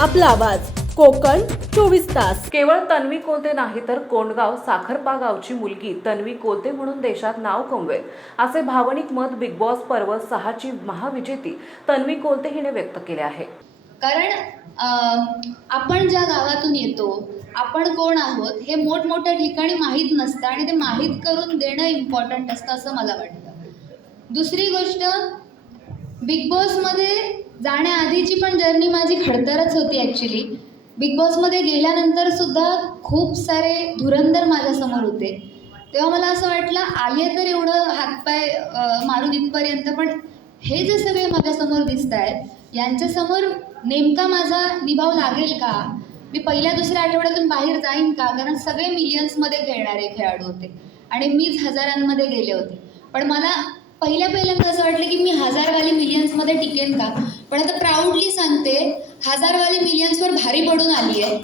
आपला आवाज कोकण 24 तास। केवळ तन्वी कोलते नाही तर कोंडगाव साखरपा गावची मुलगी तन्वी कोलते म्हणून देशात नाव कमवेल असे भावनिक मत बिग बॉस पर्व 6 ची महाविजेती तन्वी कोलते हिने व्यक्त केले आहे। कारण आपण ज्या गावातून येतो, आपण कोण आहोत हे मोठमोठ्या ठिकाणी माहीत नसतं आणि ते माहीत करून देणं इम्पॉर्टंट असतं असं मला वाटतं। दुसरी गोष्ट, बिग बॉसमध्ये जाण्याआधीची पण जर्नी माझी खडतरच होती ॲक्च्युली। बिग बॉसमध्ये गेल्यानंतर सुद्धा खूप सारे धुरंदर माझ्यासमोर होते, तेव्हा मला असं वाटलं आले तर एवढं हातपाय मारून इथपर्यंत, पण हे जे सगळे माझ्यासमोर दिसत आहेत यांच्यासमोर नेमका माझा निभाव लागेल का, मी पहिल्या दुसऱ्या आठवड्यातून बाहेर जाईन का, कारण सगळे मिलियन्समध्ये खेळणारे खेळाडू होते आणि मीच हजारांमध्ये गेले होते। पण मला पहिल्यांदा असं वाटलं की मी हजारवाली मिलियन्समध्ये टिकेन का, पण आता प्राऊडली सांगते हजारवाली मिलियन्सवर भारी पडून आली आहे।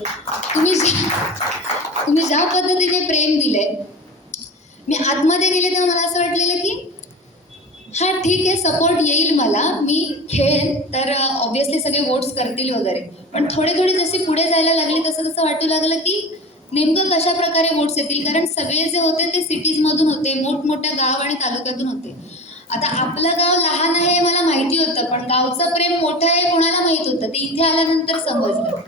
तुम्ही ज्या पद्धतीने प्रेम दिले, मी आतमध्ये गेले तेव्हा मला असं वाटलेलं की हां ठीक आहे, सपोर्ट येईल मला, मी खेळेन तर ऑब्व्हियसली सगळे वोट्स करतील वगैरे, पण थोडे जसे पुढे जायला लागले तसं वाटू लागलं की नेमकं कशा प्रकारे वोट्स येतील, कारण सगळे जे होते ते सिटीजमधून होते, मोठमोठ्या गाव आणि तालुक्यातून होते। आता आपलं गाव लहान आहे हे मला माहिती होतं, पण गावचं प्रेम मोठं आहे कोणाला माहीत होतं, ते इथे आल्यानंतर समजलं।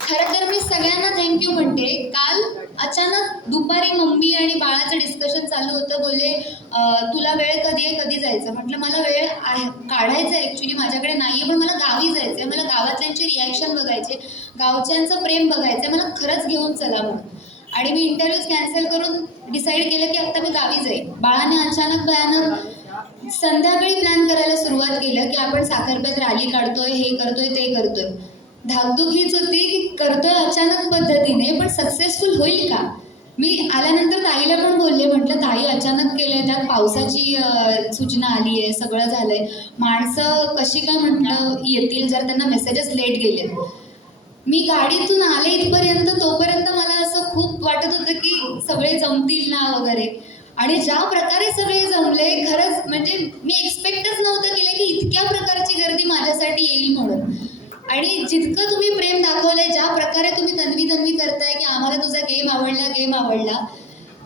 खरं तर मी सगळ्यांना थँक्यू म्हणते। काल अचानक दुपारी मम्मी आणि बाळाचं डिस्कशन चालू होतं, बोलले तुला वेळ कधी आहे, कधी जायचं? म्हटलं मला वेळ आहे, काढायचं आहे ॲक्च्युली, माझ्याकडे नाही आहे, पण मला गावी जायचं आहे, मला गावातल्यांचे रिॲक्शन बघायचे, गावच्यांचं प्रेम बघायचं, मला खरंच घेऊन चला म्हणून। आणि मी इंटरव्ह्यूज कॅन्सल करून डिसाईड केलं की आता मी गावी जाईन। बाळाने अचानक भयानक संध्याकाळी प्लॅन करायला सुरुवात केलं की आपण साखरप्यात रॅली काढतोय, हे करतोय, ते करतोय। धाकधूक हीच होती की करतोय अचानक पद्धतीने, पण सक्सेसफुल होईल का? मी आल्यानंतर ताईला पण बोलले, म्हटलं ताई अचानक केलंय, त्यात पावसाची सूचना आली आहे, सगळं झालंय, माणसं कशी काय म्हटलं येतील जर त्यांना मेसेजेस लेट गेले। मी गाडीतून आले इथपर्यंत, तोपर्यंत मला असं खूप वाटत होतं की सगळे जमतील ना वगैरे, आणि ज्या प्रकारे सगळे जमले खरंच म्हणजे मी एक्सपेक्टच नव्हतं केलं की इतक्या प्रकारची गर्दी माझ्यासाठी येईल म्हणून। आणि जितकं तुम्ही प्रेम दाखवलंय, ज्या प्रकारे तुम्ही तन्वी करताय की आम्हाला तुझा गेम आवडला,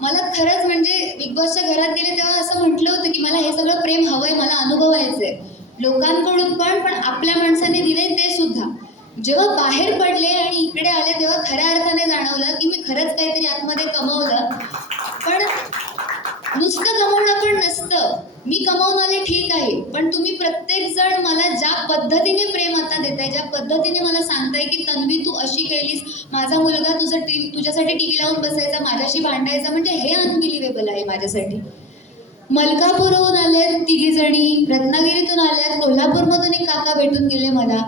मला खरंच म्हणजे बिग बॉसच्या घरात गेले तेव्हा असं म्हटलं होतं की मला हे सगळं प्रेम हवंय, मला अनुभवायचंय लोकांकडून पण आपल्या माणसाने दिले ते सुद्धा। जेव्हा बाहेर पडले आणि इकडे आले तेव्हा खऱ्या अर्थाने जाणवलं की मी खरंच काहीतरी आतमध्ये कमवलं, पण नुसतं कमवणं पण नसतं, मी कमावून आले ठीक आहे, पण तुम्ही प्रत्येक जण मला ज्या पद्धतीने प्रेम आता देताय, ज्या पद्धतीने मला सांगताय की तन्वी तू अशी केलीस, माझा मुलगा तुझ्यासाठी टीव्ही लावून बसायचा, माझ्याशी भांडायचा, म्हणजे हे अनबिलिव्हेबल आहे माझ्यासाठी। मलकापूरहून आलेत 3 जणी, रत्नागिरीतून आल्यात, कोल्हापूरमधून एक काका भेटून गेले मला,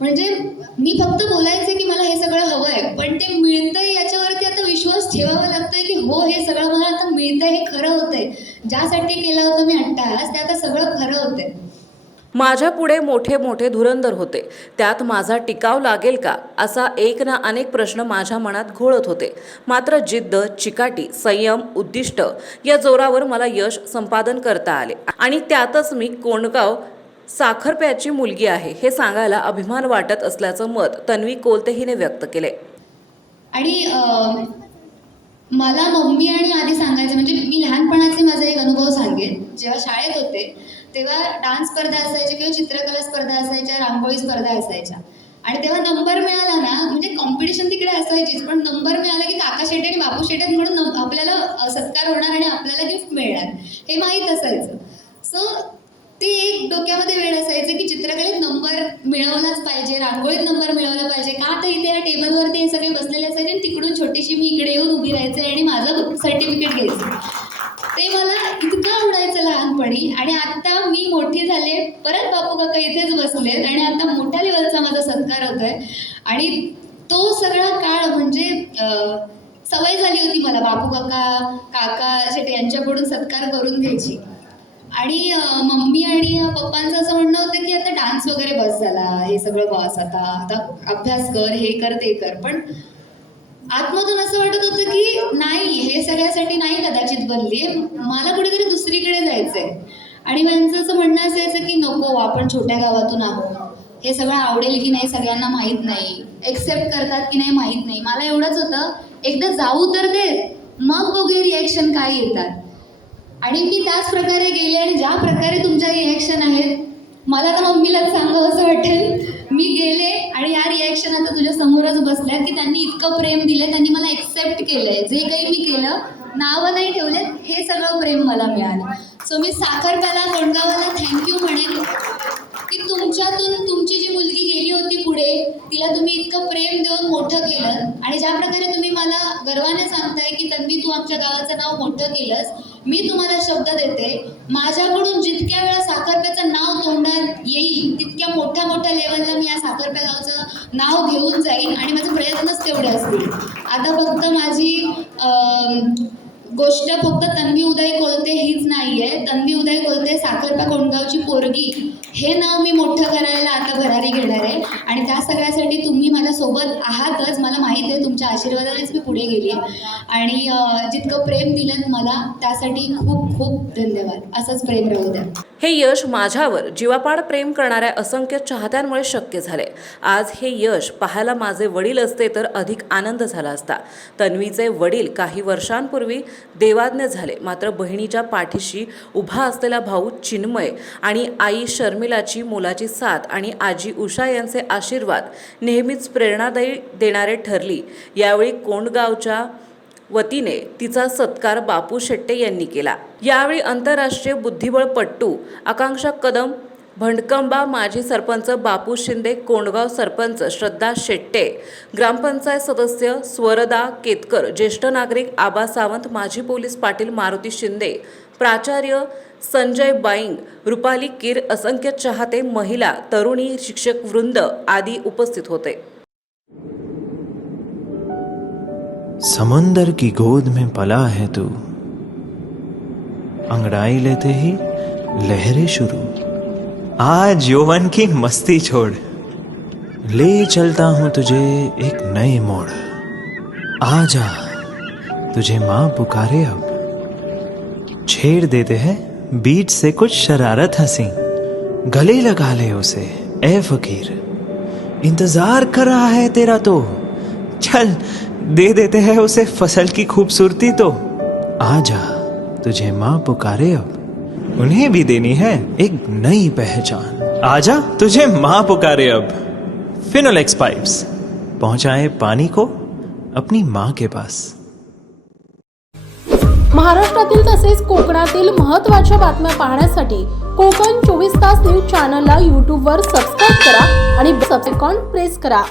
म्हणजे मी फक्त बोलायचे की मला हे सगळं हवंय, पण ते मिळतंय याच्यावरती आता विश्वास ठेवावा लागतोय की हो हे सगळं मला आता मिळतंय, हे खरं होतंय, ज्यासाठी केलं होतं मी 8 तास ते आता सगळं खरं होतंय। माझ्या पुढे मोठे धुरंदर होते, त्यात माझा टिकाव लागेल का असा एक ना अनेक प्रश्न माझ्या मनात घोळत होते, मात्र जिद्द, चिकाटी, संयम, उद्दिष्ट या जोरावर मला यश संपादन करता आले आणि त्यातच मी कोंडगाव साखरप्याची मुलगी आहे हे सांगायला अभिमान वाटत असल्याचं मत तन्वी कोलते हिने व्यक्त केले। आणि मला मम्मी आणि आधी सांगायचं म्हणजे मी लहानपणाचे माझा एक अनुभव सांगेन। जेव्हा शाळेत होते तेव्हा डान्स स्पर्धा असायच्या किंवा चित्रकला स्पर्धा असायच्या, रांगोळी स्पर्धा असायच्या, आणि तेव्हा नंबर मिळाला ना, म्हणजे कॉम्पिटिशन तिकडे असायचीच, पण नंबर मिळाला की काका शेटे आणि बापू शेटे म्हणून आपल्याला सत्कार होणार आणि आपल्याला गिफ्ट मिळणार हे माहीत असायचं। सो ते एक डोक्यामध्ये वेळ असायचं की चित्रकलेत नंबर मिळवलाच पाहिजे, रांगोळीत नंबर मिळवला पाहिजे, का तर इथे या टेबलवरती हे सगळे बसलेले असायचे आणि तिकडून छोटीशी मी इकडे येऊन उभी राहायचे आणि माझं सर्टिफिकेट घ्यायचं। ते मला इतकं आवडायचं लहानपणी, आणि आता मी मोठी झाले, परत बापू काका इथेच बसलेत आणि आता मोठ्या लेवलचा माझा सत्कार होतोय, आणि तो सगळा काळ म्हणजे सवय झाली होती मला बापू काका शेटे यांच्याकडून सत्कार करून घ्यायची। आणि मम्मी आणि पप्पांचं असं म्हणणं होतं की आता डान्स वगैरे बस झाला, हे सगळं बस, आता अभ्यास कर, हे कर, ते कर, पण आतमधून असं वाटत होतं की नाही, हे सगळ्यासाठी नाही कदाचित बनली, मला कुठेतरी दुसरीकडे जायचंय। आणि त्यांचं असं म्हणणं असायचं की नको, आपण छोट्या गावातून आहोत, हे सगळं आवडेल की नाही सगळ्यांना माहीत नाही, एक्सेप्ट करतात की नाही माहीत नाही. मला एवढंच होतं, एकदा जाऊ तर दे, मग बघूया रिॲक्शन काय येतात. आणि मी त्याच प्रकारे गेले आणि ज्या प्रकारे तुमच्या रिॲक्शन आहेत, मला तर मम्मीलाच सांगावं असं वाटेल. मी गेले आणि या रिॲक्शन आता तुझ्या समोरच बसल्या की त्यांनी इतकं प्रेम दिलं, त्यांनी मला एक्सेप्ट केलंय. जे काही मी केलं, नावं नाही ठेवलेत, हे सगळं प्रेम मला मिळालं. सो मी साखरप्याला, कोंडगावला थँक्यू म्हणेन की तुमच्यातून तुमची जी मुलगी गेली होती पुढे, तिला तुम्ही इतकं प्रेम देऊन मोठं केलं. आणि ज्या प्रकारे तुम्ही मला गर्वाने सांगताय की तन्वी तू आमच्या गावाचं नाव मोठं केलंस, मी तुम्हाला शब्द देते, माझ्याकडून जितक्या वेळा साखरप्याचं नाव तोंडात येईल तितक्या मोठ्या मोठ्या लेवलला मी या साखरप्या गावचं नाव घेऊन जाईन आणि माझे प्रयत्नच तेवढे असतील. आता फक्त माझी गोष्ट फक्त तन्वी उदय कोलते हीच नाही आहे. तन्वी उदय कोलते साखरपा कोंडगावची पोरगी हे नाव मी मोठं करायला आता भरारी घेणार आहे. आणि त्या सगळ्यासाठी तुम्ही माझ्यासोबत आहातच, मला माहीत आहे. तुमच्या आशीर्वादानेच मी पुढे गेली आहे. आणि जितकं प्रेम दिलं मला त्यासाठी खूप खूप धन्यवाद. असंच प्रेम राहू द्या. हे यश माझ्यावर जीवापाड प्रेम करणाऱ्या असंख्य चाहत्यांमुळे शक्य झाले. आज हे यश पाहायला माझे वडील असते तर अधिक आनंद झाला असता. तन्वीचे वडील काही वर्षांपूर्वी देवाज्ञ झाले, मात्र बहिणीच्या पाठीशी उभा असलेला भाऊ चिन्मय आणि आई शर्मिलाची मोलाची साथ आणि आजी उषा यांचे आशीर्वाद नेहमीच प्रेरणादायी देणारे ठरली. यावेळी कोंडगावच्या वतीने तिचा सत्कार बापू शेट्टे यांनी केला. यावेळी आंतरराष्ट्रीय बुद्धिबळपट्टू आकांक्षा कदम, भंडकंबा माजी सरपंच बापू शिंदे, कोंडगाव सरपंच श्रद्धा शेट्टे, ग्रामपंचायत सदस्य स्वरदा केतकर, ज्येष्ठ नागरिक आबा सावंत, माजी पोलीस पाटील मारुती शिंदे, प्राचार्य संजय बाईंग, रुपाली कीर, असंख्य चाहते, महिला, तरुणी, शिक्षक वृंद आदी उपस्थित होते. समंदर की गोद में पला है तू, अंगड़ाई लेते ही लहरें शुरू. आज यौवन की मस्ती छोड़, ले चलता हूं तुझे एक नए मोड़. आजा तुझे माँ पुकारे अब, छेड़ देते हैं बीच से कुछ शरारत हंसी. गले लगा ले उसे ए फकीर, इंतजार कर रहा है तेरा तो. चल दे देते हैं उसे फसल की खूबसूरती तो. आजा तुझे माँ पुकारे अब, उन्हें भी देनी है एक नई पहचान. आजा तुझे माँ पुकारे अब. फिनोलेक्स पाइप्स पहुंचाए पानी को अपनी माँ के पास. महाराष्ट्रातील तसेच कोकणातील महत्त्वाच्या बातम्या पाहण्यासाठी कोकण 24 तास न्यूज चॅनलला यूट्यूबवर सबस्क्राईब करा आणि बेल आयकॉन प्रेस करा.